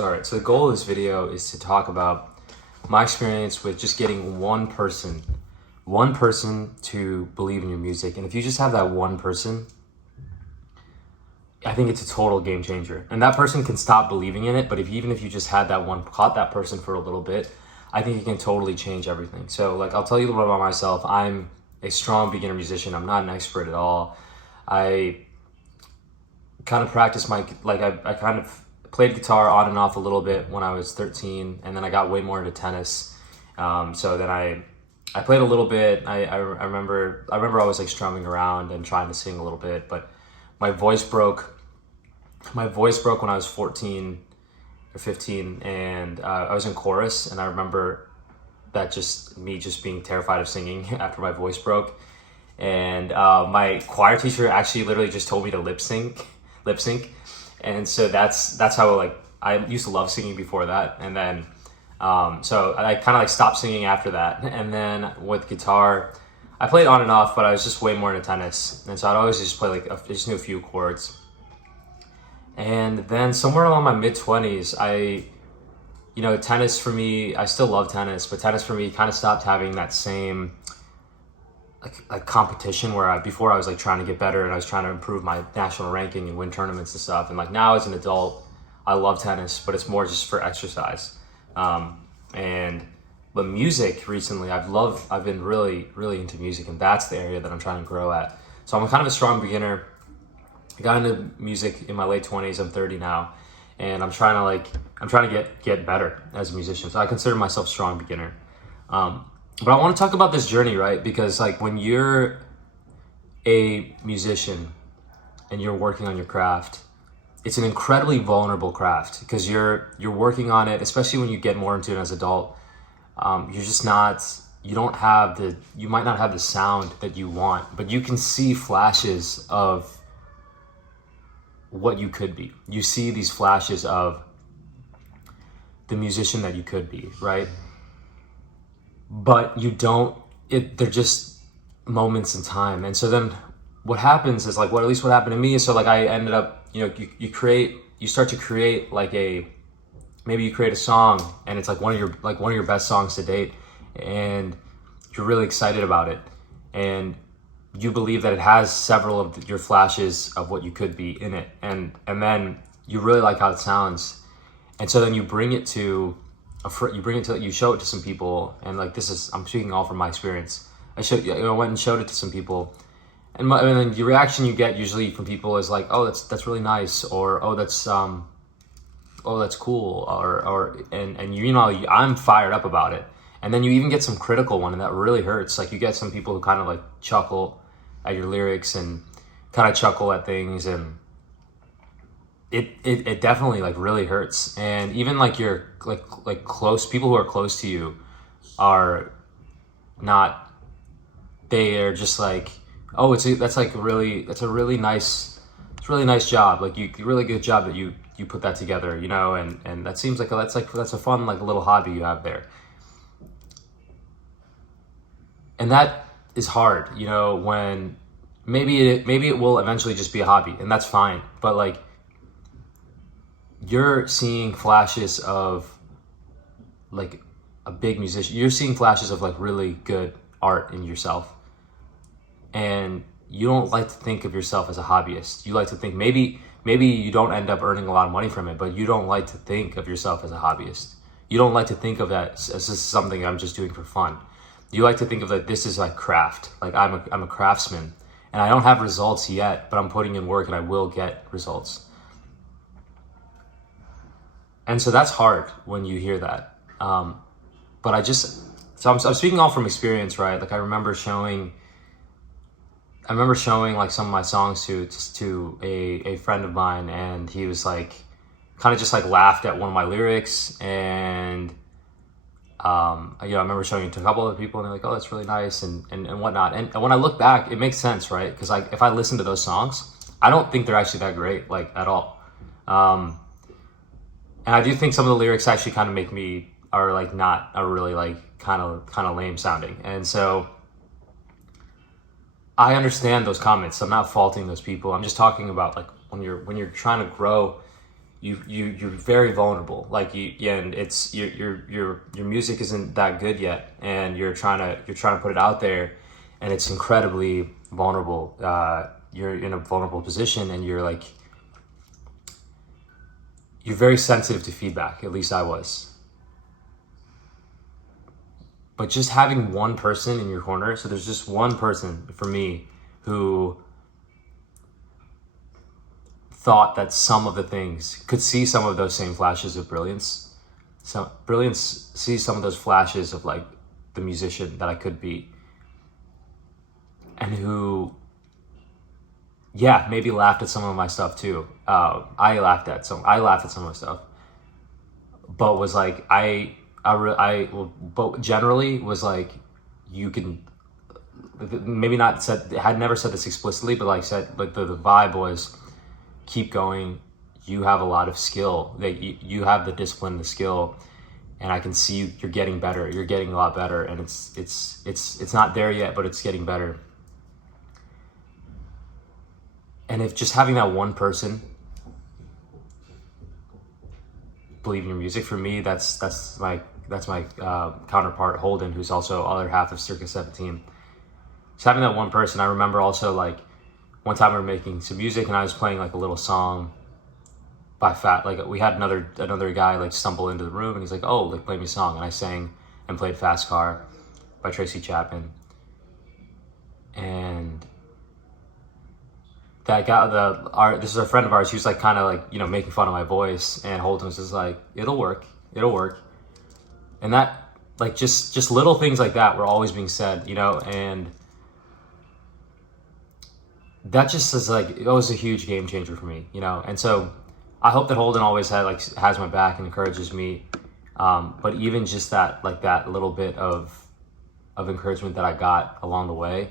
All right, so the goal of this video is to talk about my experience with just getting one person to believe in your music. And if you just have that one person, I think it's a total game changer. And that person can stop believing in it, but even if you just had that one, caught that person for a little bit, I think it can totally change everything. So like, I'll tell you a little bit about myself. I'm a strong beginner musician. I'm not an expert at all. I kind of practiced I kind of played guitar on and off a little bit when I was 13, and then I got way more into tennis. So then I played a little bit. I remember always like strumming around and trying to sing a little bit, but my voice broke. My voice broke when I was 14 or 15, and I was in chorus, and I remember that just being terrified of singing after my voice broke. And my choir teacher actually literally just told me to lip sync. And so that's how like I used to love singing before that, and then so I kind of like stopped singing after that. And then with guitar, I played on and off, but I was just way more into tennis, and so I'd always just play like I just knew a few chords. And then somewhere along my mid-20s, tennis for me, I still love tennis, but tennis for me kind of stopped having that same like competition where before I was like trying to get better and I was trying to improve my national ranking and win tournaments and stuff. And like now as an adult, I love tennis, but it's more just for exercise. But music recently, I've been really, really into music, and that's the area that I'm trying to grow at. So I'm kind of a strong beginner. I got into music in my late 20s. I'm 30 now, and I'm trying to get better as a musician. So I consider myself a strong beginner. But I want to talk about this journey, right? Because like when you're a musician and you're working on your craft, it's an incredibly vulnerable craft because you're working on it, especially when you get more into it as an adult. You might not have the sound that you want, but you can see flashes of what you could be. You see these flashes of the musician that you could be, right? But they're just moments in time. And so then what happens is like, at least what happened to me is, so like I ended up, you start to create maybe you create a song and it's like one of your best songs to date, and you're really excited about it. And you believe that it has several of your flashes of what you could be in it. And then you really like how it sounds. And so then you show it to some people, and like I'm speaking all from my experience. I went and showed it to some people, and then the reaction you get usually from people is like, "Oh, that's really nice," or "Oh, that's cool," and I'm fired up about it. And then you even get some critical one, and that really hurts. Like you get some people who kind of like chuckle at your lyrics and kind of chuckle at things, and it definitely like really hurts. And even like your like close people who are close to you are not, they are just like, oh, that's a really nice job, like you really good job that you put that together, and that seems like that's a fun like little hobby you have there. And that is hard, when maybe it will eventually just be a hobby, and that's fine. But like, you're seeing flashes of like a big musician. You're seeing flashes of like really good art in yourself. And you don't like to think of yourself as a hobbyist. You like to think maybe you don't end up earning a lot of money from it, but you don't like to think of yourself as a hobbyist. You don't like to think of that as just something I'm just doing for fun. You like to think of that this is like craft. Like I'm a craftsman, and I don't have results yet, but I'm putting in work and I will get results. And so that's hard when you hear that. But I'm speaking all from experience, right? Like I remember showing like some of my songs to a friend of mine, and he was like, kind of just like laughed at one of my lyrics. And, I remember showing it to a couple other people, and they're like, oh, that's really nice and whatnot. And when I look back, it makes sense, right? Because like, if I listen to those songs, I don't think they're actually that great, like at all. And I do think some of the lyrics actually kind of are really like kind of lame sounding. And so I understand those comments. I'm not faulting those people. I'm just talking about like when you're trying to grow you're very vulnerable. Like yeah, and it's your music isn't that good yet, and you're trying to put it out there, and it's incredibly vulnerable. You're in a vulnerable position, and you're very sensitive to feedback. At least I was. But just having one person in your corner, so there's just one person for me who thought that some of the things, could see some of those same flashes of brilliance. So brilliance sees some of those flashes of like the musician that I could be. And who, yeah, maybe laughed at some of my stuff too. I laughed at some of my stuff, but was like, but generally was like, you can, maybe not said, had never said this explicitly, but like said, like the vibe was, keep going. You have a lot of skill. That you have the discipline, the skill, and I can see you're getting better. You're getting a lot better, and it's not there yet, but it's getting better. And if just having that one person believe in your music, for me, that's my counterpart Holden, who's also other half of Circus 17. Just having that one person. I remember also like one time we were making some music and I was playing like a little song by like we had another guy like stumble into the room and he's like, oh, like play me a song, and I sang and played Fast Car by Tracy Chapman. And that guy, this is a friend of ours, he was like kind of like, making fun of my voice, and Holden was just like, it'll work. And that, like, just little things like that were always being said, and that just is like, it was a huge game changer for me, and so I hope that Holden always has my back and encourages me, but even just that, like that little bit of encouragement that I got along the way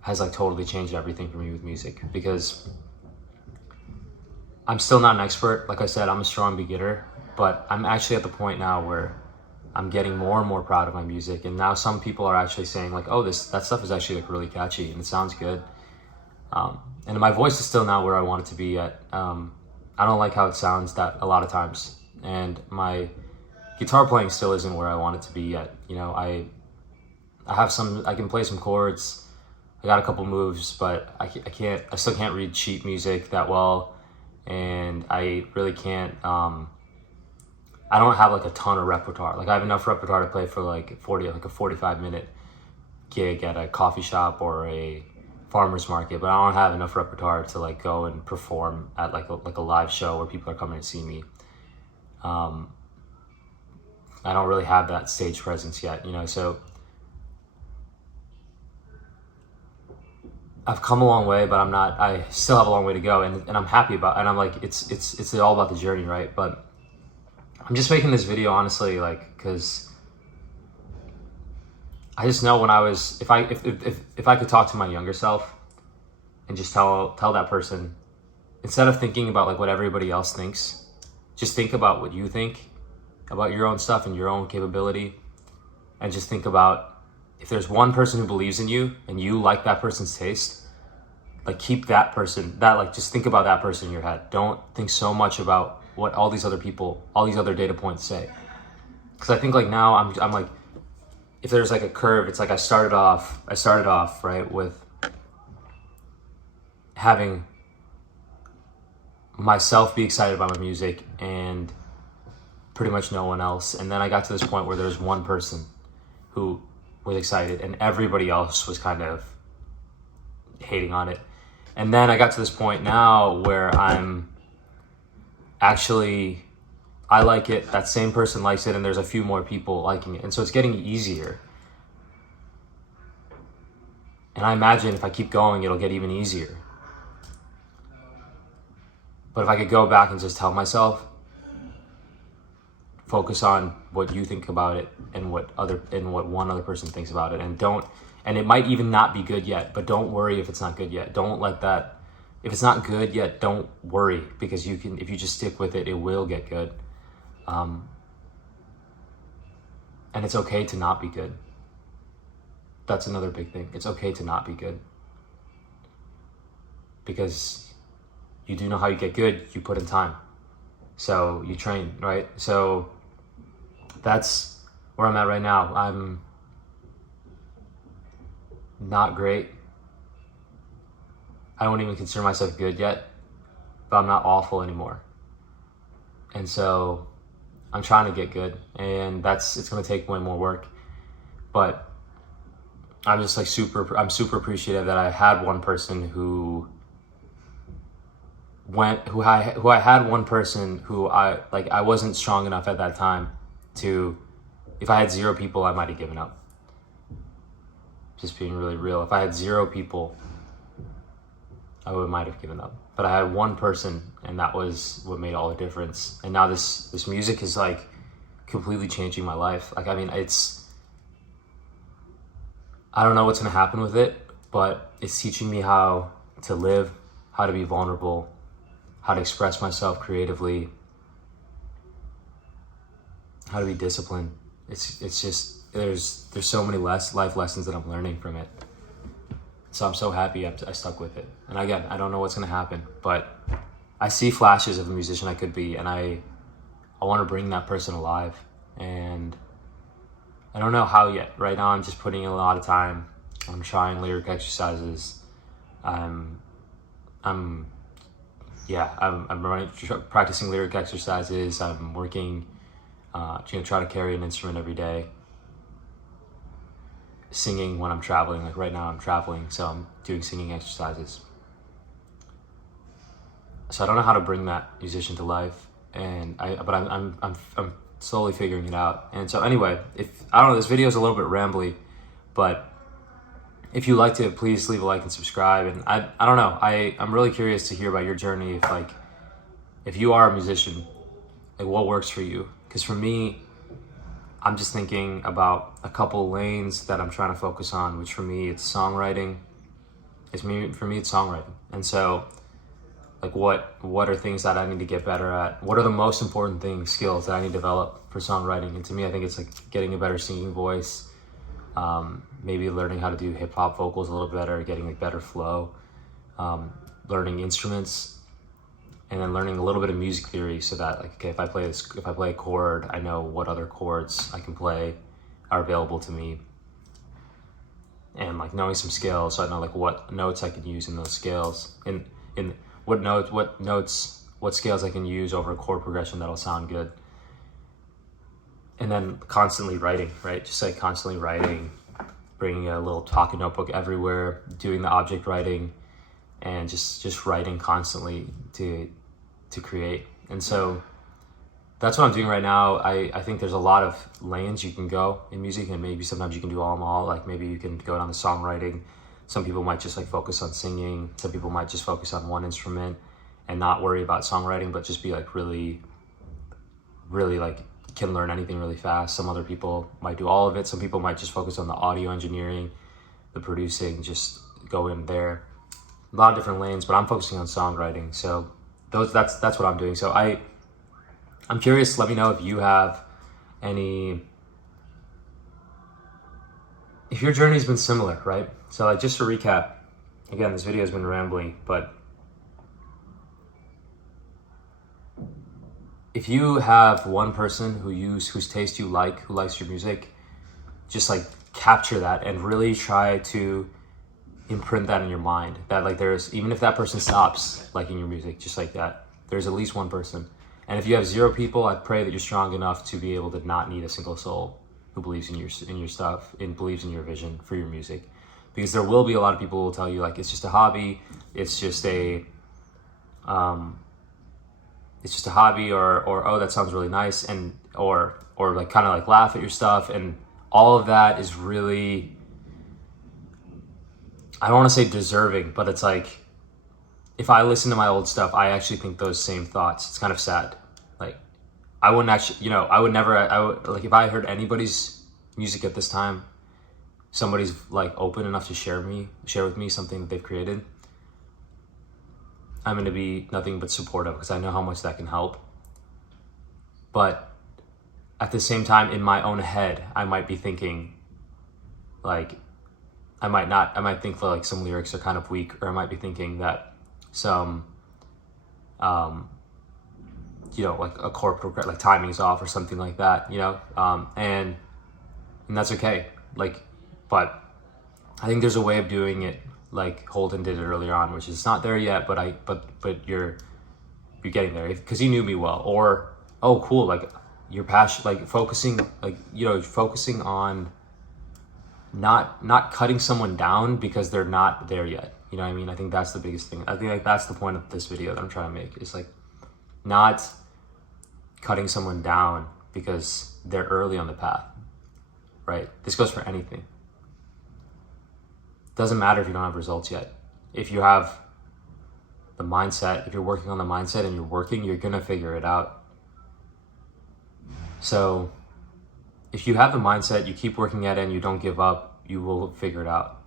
has like totally changed everything for me with music, because I'm still not an expert. Like I said, I'm a strong beginner, but I'm actually at the point now where I'm getting more and more proud of my music. And now some people are actually saying like, oh, that stuff is actually like really catchy and it sounds good. And my voice is still not where I want it to be yet. I don't like how it sounds that a lot of times. And my guitar playing still isn't where I want it to be yet. I can play some chords. I got a couple moves, but I still can't read sheet music that well. And I really can't, I don't have like a ton of repertoire. Like I have enough repertoire to play for like a 45-minute gig at a coffee shop or a farmer's market, but I don't have enough repertoire to like go and perform at like a live show where people are coming to see me. I don't really have that stage presence yet, so I've come a long way, but I still have a long way to go, and I'm happy about it. And I'm like, it's all about the journey, right? But I'm just making this video honestly, like, because I just know when I was, if I could talk to my younger self and just tell that person, instead of thinking about like what everybody else thinks, just think about what you think about your own stuff and your own capability, and just think about, if there's one person who believes in you and you like that person's taste, like keep that person, just think about that person in your head. Don't think so much about what all these other people, all these other data points say. Because I think like now I'm like, if there's like a curve, it's like I started off right with having myself be excited about my music and pretty much no one else. And then I got to this point where there's one person who was excited and everybody else was kind of hating on it. And then I got to this point now where I'm actually, I like it, that same person likes it, and there's a few more people liking it. And so it's getting easier. And I imagine if I keep going, it'll get even easier. But if I could go back and just tell myself, focus on what you think about it and what one other person thinks about it, and it might even not be good yet, but don't worry if it's not good yet. Don't let that, if it's not good yet, don't worry, because if you just stick with it, it will get good. And it's okay to not be good. That's another big thing. It's okay to not be good. Because you do know how you get good, you put in time. So you train, right? So that's where I'm at right now. I'm not great. I don't even consider myself good yet, but I'm not awful anymore. And so I'm trying to get good, and it's going to take way more work. But I'm just like I'm super appreciative that I had one person who I had one person who I wasn't strong enough at that time to, if I had 0 people, I might have given up. Just being really real. If I had 0 people, might have given up. But I had one person, and that was what made all the difference. And now this music is like completely changing my life. Like, I mean, I don't know what's gonna happen with it, but it's teaching me how to live, how to be vulnerable, how to express myself creatively, how to be disciplined. It's just, there's so many life lessons that I'm learning from it. So I'm so happy I stuck with it. And again, I don't know what's gonna happen, but I see flashes of a musician I could be, and I want to bring that person alive. And I don't know how yet. Right now I'm just putting in a lot of time. I'm trying lyric exercises. I'm practicing lyric exercises. I'm working, try to carry an instrument every day. Singing when I'm traveling. Like right now I'm traveling, so I'm doing singing exercises. So I don't know how to bring that musician to life, but I'm slowly figuring it out. And so anyway, I don't know, this video is a little bit rambly, but if you liked it, please leave a like and subscribe. And I don't know, I'm really curious to hear about your journey. If you are a musician, like what works for you? Because for me, I'm just thinking about a couple lanes that I'm trying to focus on, which for me, it's songwriting. For me, it's songwriting. And so like what are things that I need to get better at? What are the most important skills that I need to develop for songwriting? And to me, I think it's like getting a better singing voice, maybe learning how to do hip hop vocals a little better, getting like better flow, learning instruments, and then learning a little bit of music theory, so that like, okay, if I play a chord, I know what other chords I can play are available to me, and like knowing some scales, so I know like what notes I can use in those scales, in what scales I can use over a chord progression that'll sound good. And then constantly writing, right? Just like constantly writing, bringing a little pocket notebook everywhere, doing the object writing, and just writing constantly to create. And so that's what I'm doing right now. I think there's a lot of lanes you can go in music, and maybe sometimes you can do them all. Like maybe you can go down the songwriting. Some people might just like focus on singing. Some people might just focus on one instrument and not worry about songwriting, but just be like really, really like can learn anything really fast. Some other people might do all of it. Some people might just focus on the audio engineering, the producing, just go in there. A lot of different lanes, but I'm focusing on songwriting. So that's what I'm doing. So I'm curious, let me know if you have if your journey's been similar, right? So like just to recap, again, this video has been rambling, but if you have one person whose taste you like, who likes your music, just like capture that and really try to imprint that in your mind. That like even if that person stops liking your music, just like that, there's at least one person. And if you have 0 people, I pray that you're strong enough to be able to not need a single soul who believes in your stuff and believes in your vision for your music. Because there will be a lot of people who will tell you like it's just a hobby, it's just a hobby, or oh, that sounds really nice, and or like kind of like laugh at your stuff, and all of that is really, I don't want to say deserving, but it's like, if I listen to my old stuff, I actually think those same thoughts. It's kind of sad. Like I wouldn't actually, I would like if I heard anybody's music at this time, somebody's like open enough to share with me something that they've created, I'm going to be nothing but supportive, because I know how much that can help. But at the same time, in my own head, I might be thinking like, I might think that like some lyrics are kind of weak, or I might be thinking that some you know, like a chord progression, like timing's off or something like that, you know, and that's okay. Like, but I think there's a way of doing it like Holden did it earlier on, which is not there yet, but you're getting there because you knew me well. Or, oh, cool, like your passion, like focusing, like, you know, focusing on not cutting someone down because they're not there yet. You know what I mean? I think that's the biggest thing. I think like that's the point of this video that I'm trying to make. It's like not cutting someone down because they're early on the path, right? This goes for anything. Doesn't matter if you don't have results yet. If you have the mindset, if you're working on the mindset and you're gonna figure it out. So if you have the mindset, you keep working at it and you don't give up, you will figure it out.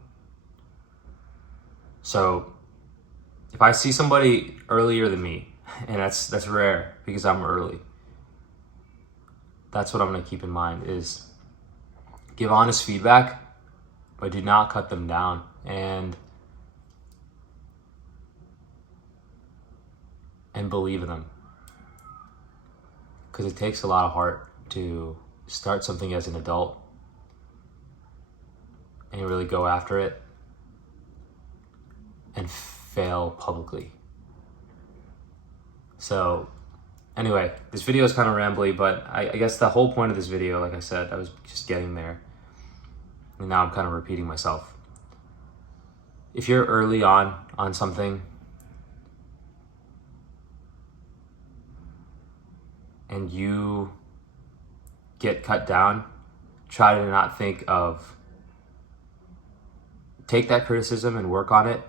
So if I see somebody earlier than me, and that's rare because I'm early, that's what I'm gonna keep in mind is give honest feedback, but do not cut them down. And believe in them, because it takes a lot of heart to start something as an adult and really go after it and fail publicly. So anyway, this video is kind of rambly, but I guess the whole point of this video, like I said, I was just getting there, and now I'm kind of repeating myself. If you're early on something and you get cut down, try to not think of, take that criticism and work on it.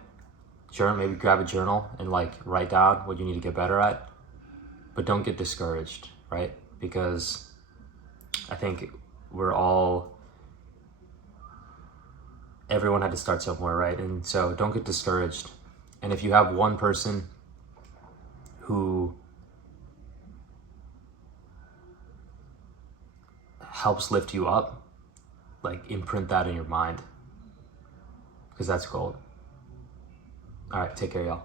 Journal, maybe grab a journal and like write down what you need to get better at, but don't get discouraged, right? Because I think everyone had to start somewhere, right? And so don't get discouraged. And if you have one person who helps lift you up, like imprint that in your mind, because that's gold. All right, take care, y'all.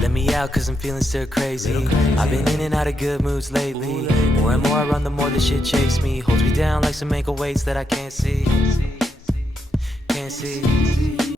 Let me out cause I'm feeling stir crazy. I've been in and out of good moods lately. More and more I run, the more the shit chase me. Holds me down like some ankle weights that I can't see.